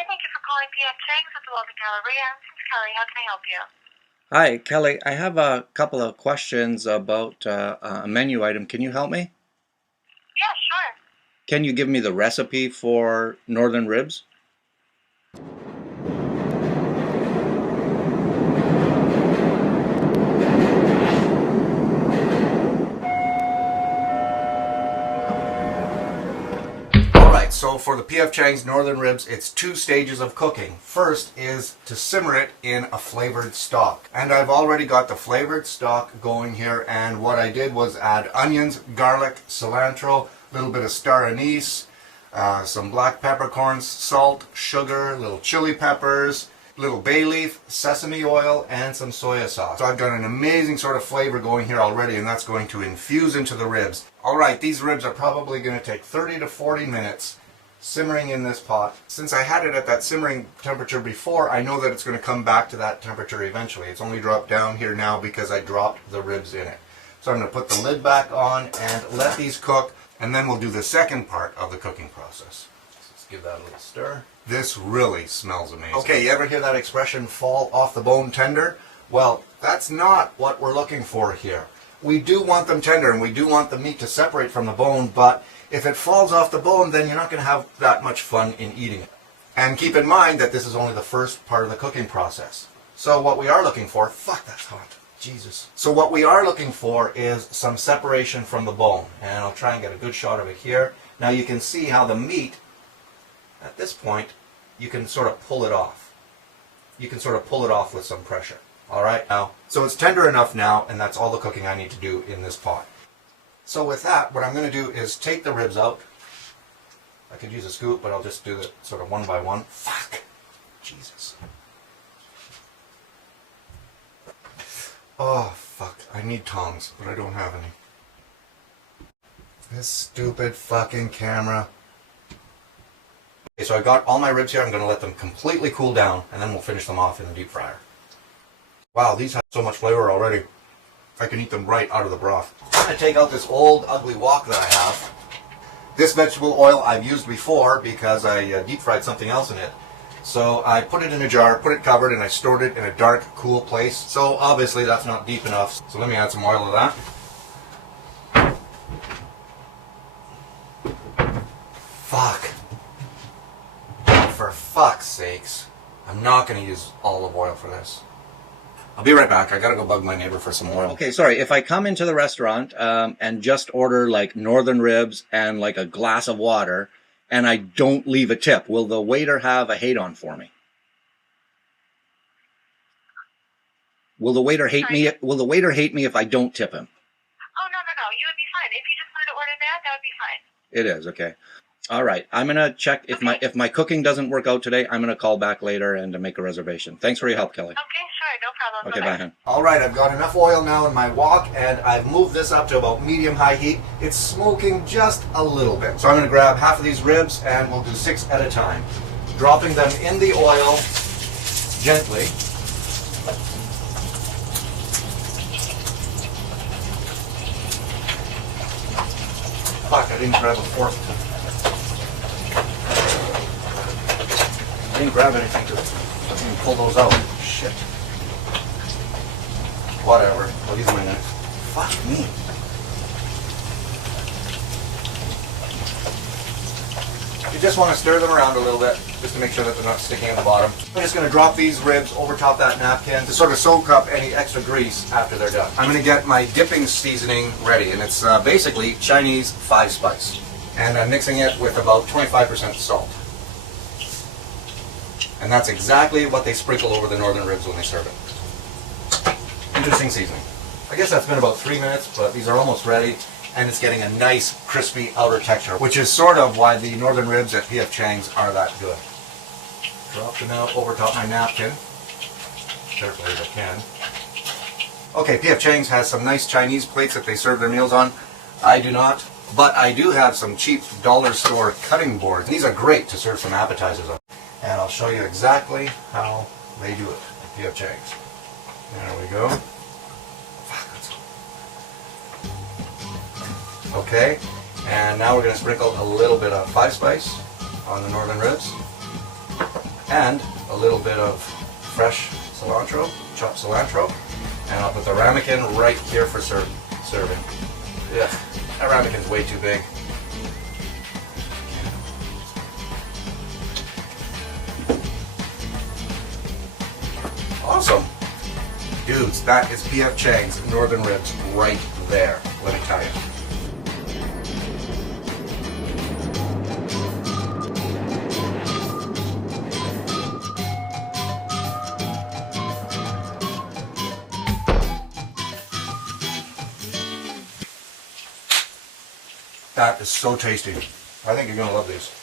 Hi, thank you for calling PF Chang's at the Weldon Galleria. This is Kelly. How can I help you? Hi, Kelly. I have a couple of questions about a menu item. Can you help me? Yeah, sure. Can you give me the recipe for northern ribs? Alright, so for the PF Chang's northern ribs, it's 2 stages of cooking. First is to simmer it in a flavored stock. And I've already got the flavored stock going here, and what I did was add onions, garlic, cilantro, a little bit of star anise, some black peppercorns, salt, sugar, little chili peppers, little bay leaf, sesame oil, and some soy sauce. So I've got an amazing sort of flavor going here already, and that's going to infuse into the ribs. Alright, these ribs are probably going to take 30 to 40 minutes simmering in this pot. Since I had it at that simmering temperature before, I know that it's going to come back to that temperature eventually. It's only dropped down here now because I dropped the ribs in it. So I'm going to put the lid back on and let these cook, and then we'll do the second part of the cooking process. Let's give that a little stir. This really smells amazing. Okay, you ever hear that expression, fall off the bone tender? Well, that's not what we're looking for here. We do want them tender and we do want the meat to separate from the bone, but if it falls off the bone, then you're not going to have that much fun in eating it. And keep in mind that this is only the first part of the cooking process. So what we are looking for, fuck, that's hot. Jesus. So what we are looking for is some separation from the bone. And I'll try and get a good shot of it here. Now you can see how the meat, at this point, you can sort of pull it off. You can sort of pull it off with some pressure. Alright, now, so it's tender enough now, and that's all the cooking I need to do in this pot. So with that, what I'm going to do is take the ribs out. I could use a scoop, but I'll just do it sort of one by one. Fuck! Jesus. Oh, fuck. I need tongs, but I don't have any. This stupid fucking camera. Okay, so I got all my ribs here. I'm going to let them completely cool down, and then we'll finish them off in the deep fryer. Wow, these have so much flavor already. I can eat them right out of the broth. I'm going to take out this old ugly wok that I have. This vegetable oil I've used before because I deep fried something else in it. So I put it in a jar, put it covered, and I stored it in a dark, cool place. So obviously that's not deep enough. So let me add some oil to that. Fuck. For fuck's sakes. I'm not going to use olive oil for this. I'll be right back. I gotta go bug my neighbor for some oil. Okay, sorry. If I come into the restaurant and just order like northern ribs and like a glass of water, and I don't leave a tip, will the waiter have a hate on for me? Will the waiter hate me? Will the waiter hate me if I don't tip him? Oh, no. You would be fine. If you just wanted to order that would be fine. It is, okay. All right. I'm gonna check if my cooking doesn't work out today. I'm gonna call back later and make a reservation. Thanks for your help, Kelly. Okay, sure, no problem. Okay, bye, hon. All right, I've got enough oil now in my wok, and I've moved this up to about medium-high heat. It's smoking just a little bit. So I'm gonna grab half of these ribs, and we'll do 6 at a time, dropping them in the oil gently. Fuck! I didn't grab a fork. I didn't grab anything to fucking pull those out. Shit. Whatever. I'll use my knife. Fuck me. You just want to stir them around a little bit, just to make sure that they're not sticking at the bottom. I'm just going to drop these ribs over top that napkin to sort of soak up any extra grease after they're done. I'm going to get my dipping seasoning ready, and it's basically Chinese 5-spice. And I'm mixing it with about 25% salt. And that's exactly what they sprinkle over the northern ribs when they serve it. Interesting seasoning. I guess that's been about 3 minutes, but these are almost ready, and it's getting a nice crispy outer texture, which is sort of why the northern ribs at PF Chang's are that good. Drop them out over top my napkin, carefully as I can. Okay, PF Chang's has some nice Chinese plates that they serve their meals on. I do not, but I do have some cheap dollar store cutting boards. These are great to serve some appetizers on. And I'll show you exactly how they do it at PF Chang's. There we go. Okay, and now we're going to sprinkle a little bit of 5-spice on the northern ribs. and a little bit of fresh cilantro, chopped cilantro, and I'll put the ramekin right here for serving. Yeah, that ramekin's way too big. Awesome. Dudes, that is P.F. Chang's Northern Ribs right there, let me tell you. That is so tasty. I think you're going to love these.